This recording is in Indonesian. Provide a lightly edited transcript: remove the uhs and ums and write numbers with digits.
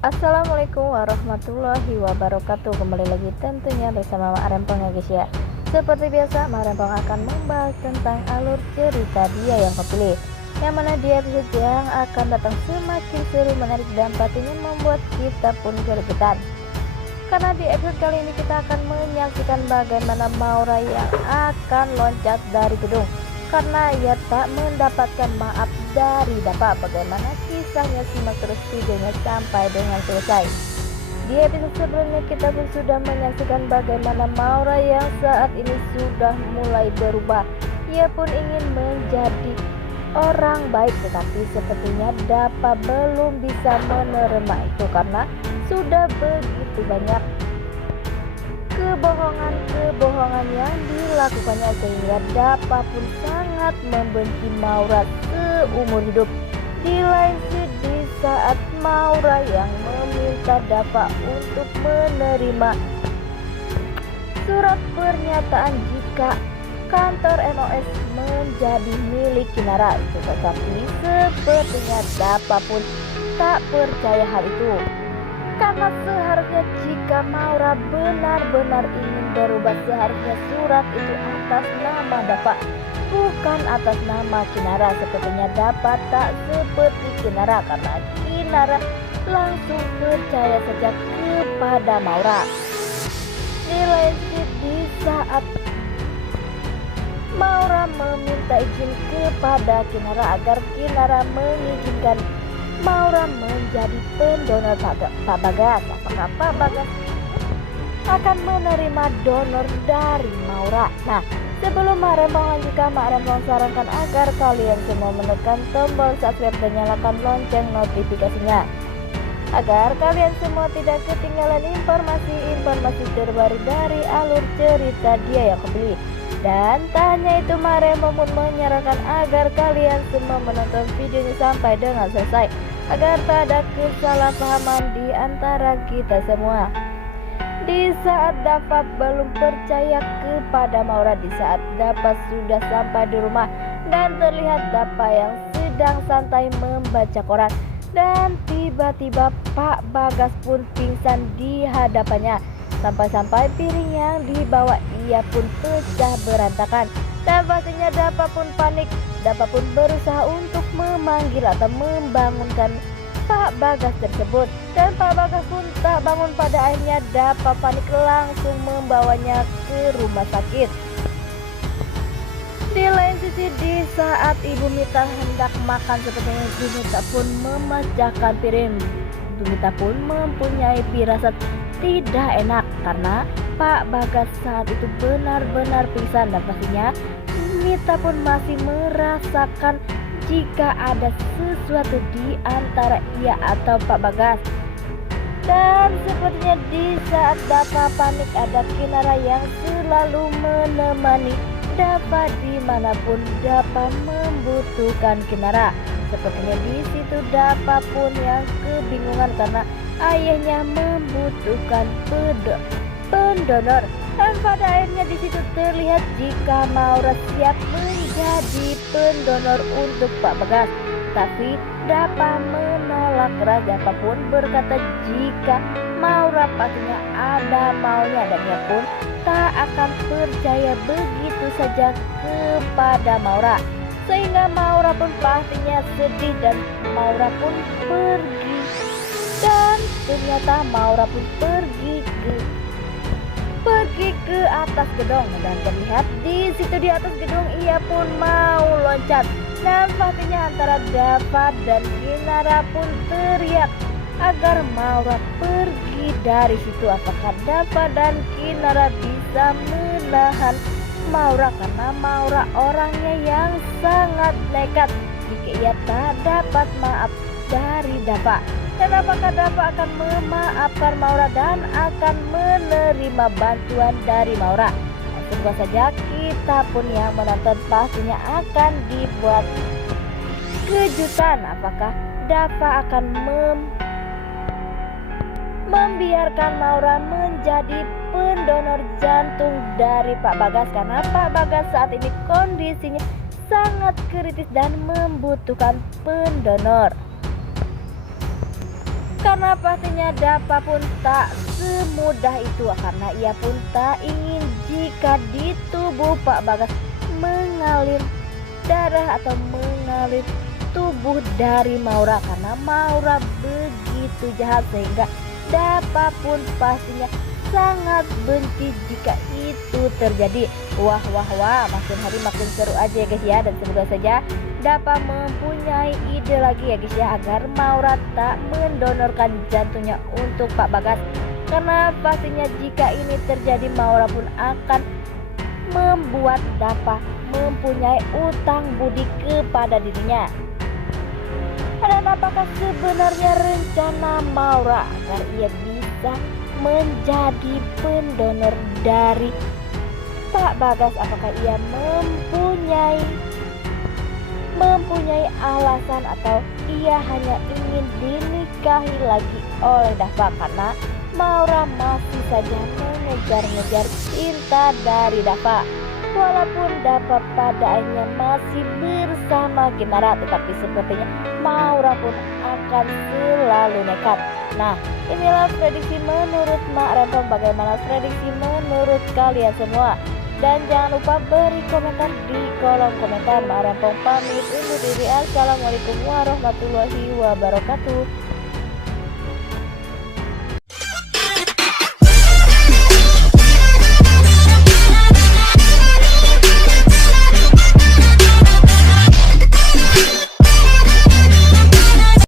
Assalamualaikum warahmatullahi wabarakatuh. Kembali lagi tentunya bersama Mak Rempong ya guys ya. Seperti biasa Mak Rempong akan membahas tentang alur cerita dia yang kepilih, yang mana di episode yang akan datang semakin seru, menarik, dan pastinya membuat kita pun gregetan. Karena di episode kali ini kita akan menyaksikan bagaimana Maura yang akan loncat dari gedung karena ia tak mendapatkan maaf dari Dapa. Bagaimana kisahnya, simak terus videonya sampai dengan selesai. Di episode sebelumnya kita pun sudah menyaksikan bagaimana Maura yang saat ini sudah mulai berubah. Ia pun ingin menjadi orang baik, tetapi sepertinya Dapa belum bisa menerima itu karena sudah begitu banyak kebohongan yang dilakukannya, sehingga Dapa pun sangat membenci Maura seumur hidup. Di lain sisi, saat Maura yang meminta Dapa untuk menerima surat pernyataan jika kantor NOS menjadi milik Kinara, tetapi sepertinya Dapa pun tak percaya hal itu. Karena seharusnya jika Maura benar-benar ingin berubah, seharusnya surat itu atas nama Dapa, bukan atas nama Kinara. Sepertinya Dapa tak seperti Kinara, karena Kinara langsung percaya saja kepada Maura. Di lain sisi, di saat Maura meminta izin kepada Kinara agar Kinara mengizinkan Maura menjadi pendonor Pak Bagas, apakah Pak Bagas akan menerima donor dari Maura? Nah, sebelum Mak Rempong lanjutkan, Mak Rempong sarankan agar kalian semua menekan tombol subscribe dan nyalakan lonceng notifikasinya, agar kalian semua tidak ketinggalan informasi terbaru dari alur cerita dia yang kepilih. Dan tak hanya itu, Mak Rempong pun menyarankan agar kalian semua menonton videonya sampai dengan selesai, agar tak ada kesalahpahaman di antara kita semua. Di saat Dapa belum percaya kepada Maura, di saat Dapa sudah sampai di rumah dan terlihat Dapa yang sedang santai membaca koran, dan tiba-tiba Pak Bagas pun pingsan di hadapannya. Sampai-sampai piring yang dibawa ia pun pecah berantakan. Dan pastinya Dapa pun panik. Dapa pun berusaha untuk memanggil atau membangunkan Pak Bagas tersebut, dan Pak Bagas pun tak bangun. Pada akhirnya Dapa panik langsung membawanya ke rumah sakit. Di lain sisi, di saat Ibu Mita hendak makan, sepertinya Ibu Mita pun memecahkan piring. Ibu Mita pun mempunyai firasat tidak enak karena Pak Bagas saat itu benar-benar pingsan, dan pastinya Mita pun masih merasakan jika ada sesuatu di antara ia atau Pak Bagas. Dan sepertinya di saat Dapa panik, ada Kinara yang selalu menemani Dapa dimanapun Dapa membutuhkan Kinara. Sepertinya di situ Dapa pun yang kebingungan karena ayahnya membutuhkan pendonor. Dan pada akhirnya di situ terlihat jika Maura siap menjadi pendonor untuk Pak Bagas. Tapi Dapa menolak keras. Dapa pun berkata jika Maura pastinya ada maunya, dan ia pun tak akan percaya begitu saja kepada Maura. Sehingga Maura pun pastinya sedih dan Maura pun pergi. Dan ternyata Maura pun pergi ke atas gedung, dan terlihat di situ di atas gedung ia pun mau loncat. Dan pastinya antara Dapa dan Kinara pun teriak agar Maura pergi dari situ. Apakah Dapa dan Kinara bisa menahan Maura, karena Maura orangnya yang sangat nekat jika ia tak dapat maaf dari Dapa? Dan apakah Dapa akan memaafkan Maura dan akan menerima bantuan dari Maura? Nah, tunggu saja, kita pun yang menonton pastinya akan dibuat kejutan. Apakah Dapa akan membiarkan Maura menjadi pendonor jantung dari Pak Bagas, karena Pak Bagas saat ini kondisinya sangat kritis dan membutuhkan pendonor. Karena pastinya Dapa pun tak semudah itu, karena ia pun tak ingin jika di tubuh Pak Bagas mengalir darah atau mengalir tubuh dari Maura, karena Maura begitu jahat sehingga Dapa pun pastinya sangat benci jika itu terjadi. Wah, makin hari makin seru aja ya guys ya, dan semoga saja Dapa mempunyai ide lagi ya guys ya, agar Maura tak mendonorkan jantungnya untuk Pak Bagas. Karena pastinya jika ini terjadi, Maura pun akan membuat Dapa mempunyai utang budi kepada dirinya. Dan apakah sebenarnya rencana Maura agar ia bisa menjadi pendonor dari Pak Bagas? Apakah ia mempunyai alasan, atau ia hanya ingin dinikahi lagi oleh Dapa? Karena Maura masih saja mengejar-ngejar cinta dari Dapa. Walaupun Dapa pada akhirnya masih bersama Kinara, tetapi sepertinya Maura pun akan selalu nekat. Nah, inilah prediksi menurut Mak Rempong. Bagaimana prediksi menurut kalian semua? Dan jangan lupa beri komentar di kolom komentar. Mak Rempong pamit undur diri. Assalamualaikum warahmatullahi wabarakatuh.